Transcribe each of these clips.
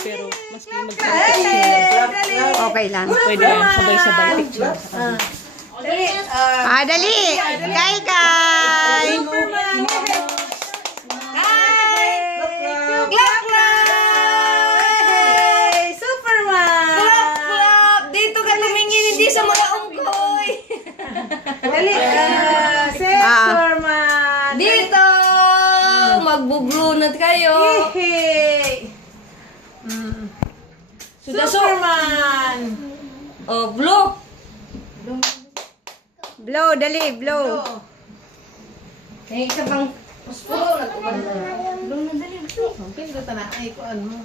pero maski mag-picture, Okay lang. pwede yan, sabay-sabay picture. Dali! Kay Kay! Clap, clap! Superman! Clap, clap! Dito ka tumingin, hindi sa mga ungkoy. Dali! Superman! Dito! Magbublunot kayo. Hey! Superman! Oh, blue. Blow, dali, blow. May isa pang puspuro. Pinto na ay ko ano.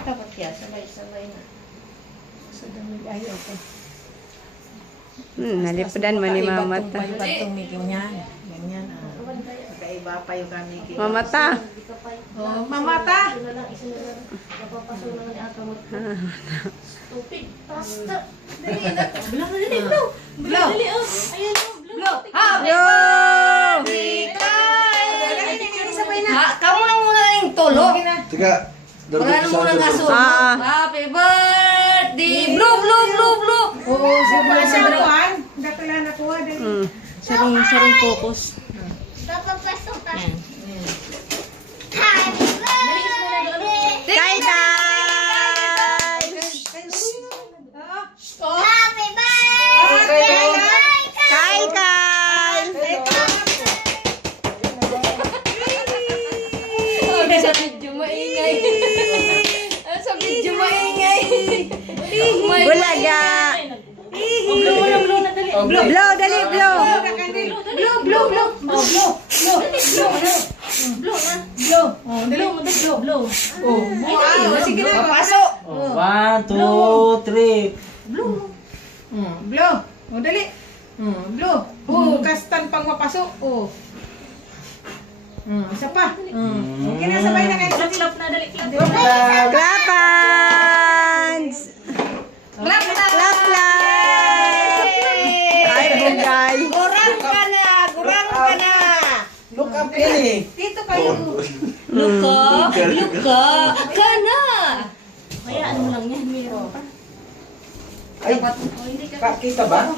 Dapat kaya sabay-sabay na. Sa dami ay okay. Nalipadan mo ni Mamata. Patong meeting niyan. Ganyan ah. Kaiba pa yung kami. Mamata. Oh, mamata. Blow. Ha, kamu lang muna yung tulo. Teka, Wala na muna kasunod. Ah. Happy birthday! Blue, blue, blue, blue! Oo, sa buwan. Dakala na kuha din. Saring focus. Kay Kay! Kay Kay! Sa video maingay. Sa video maingay. Bulaga! Blow, dali, blow! Sige na. Pasok! 1, 2, 3. Blow. O, dali. Blow. Kastan pang mapasok. Isa pa. Okay na, sabay na kayo. Clap na, dali, clap. Clap hands! Clap, clap! Clap, clap! Ay, bugay! Gurang ka na! Gurang ka na! Look up ini. Dito kayo. Luka! Luka! Ka na! Hayaan mo lang yan, meron pa. Ay, kita ba?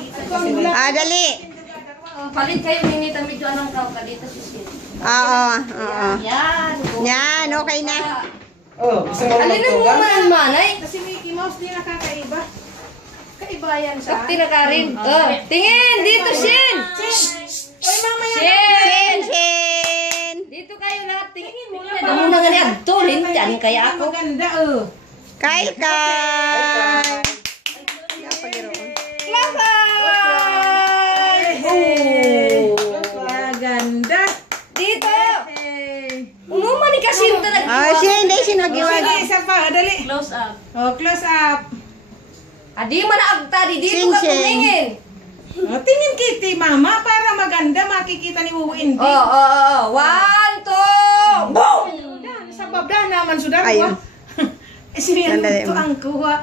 Dali! Palit kayo, minita medyo anong ka dito si Oo, oo. Yan! Yan, okay na. Oh, gusto mo Alin mo magtugan? man manay? Kasi Mickey Mouse di nakakaiba. Kaiba yan sa... Sakti na ka rin. Oh, tingin! Dito, Shin! Oy, mamaya. Shin! Chin, chin! Dito kayo lahat. Tingin mo lang. Damo na nga niya. Tulin dyan kaya ako. Maganda, Kay Kay! Lakay! Maganda. Dito! Umuma ni Kasinta na. Shin, hindi, Shin, mag-iwag. Sige, isa pa. Dali. Close up. Close up. Adi man agtari. Dito Shin, ka Shin. tumingin. Tingin kiti, mama, para maganda makikita ni Wuwin. Oh. 1, 2, boom! Sa babda naman, sudah. Ayun. Sinihan Sandali, ito ma. ang kuha.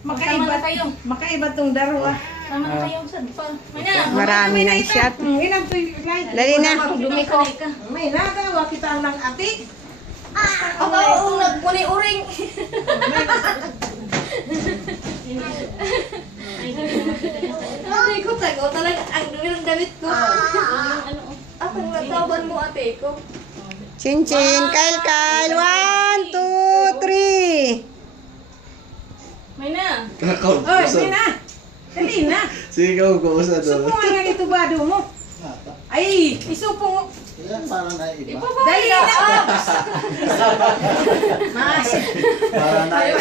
Tama na kayo. Makaiba tong darwa. Tama na kayo. Sad pa. May na. Marami ng shot. Ilang to yung light. Dali na. Dumiko. May nagawa kita ng ati. Ako nagpuni-uring. Ate ko tago talaga ang dumi ng damit ko. Ako nataban mo ate ko. Chin, chin. Kyle, Kyle. 1, 2, 3. May na. Kakao. Oy, may na. Dali na. Sige, ikaw ko sa doon. Supungan nga dito bado mo. Ay, isupong. Yan, parang naiba. Dali na. Mas. Parang naiba.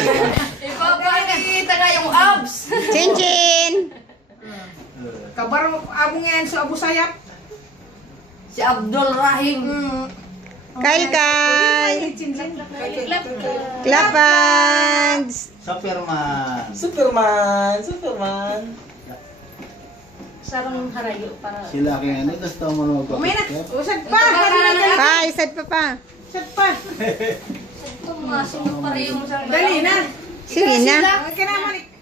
Ipapakita nga yung abs. Chin, chin. Kabar abong yan sa Abu Sayyaf. Si Abdul Rahim. Kyle, Kyle. Clap hands. Superman. Superman. Sarang harayo para. Sila kaya ano, gusto mo na mag-picture? May na. Usad pa. Dali na. Pa, isad pa. Usad pa. Ito mga sunod pa rin yung sa Dali na. Sige na.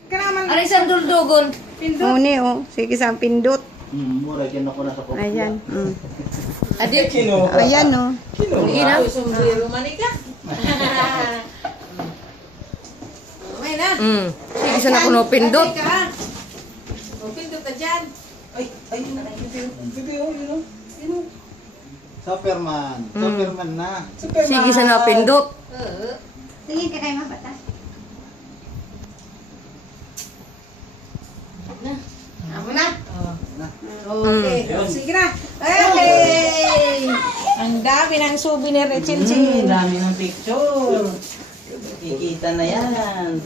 Kanaman. Alisan duldugon. Pindot. Uni, oh. Sige, sa pindot. Mura, kinako na sa kopya. Ayan. Adi. Kino? Ayan, oh. Ina. Sombrero manika. Okay na. Sige sa na kuno pindot. Teka, ah. O, pindot na dyan. Ay, yun. Superman. Superman na. Sige sa na pindot. Tingin ka kay mapata. Ako na. Na. Okay. Sige na. Hey! Ang dami ng souvenir ni Chin Chin. Dami ng picture. Kikita na yan.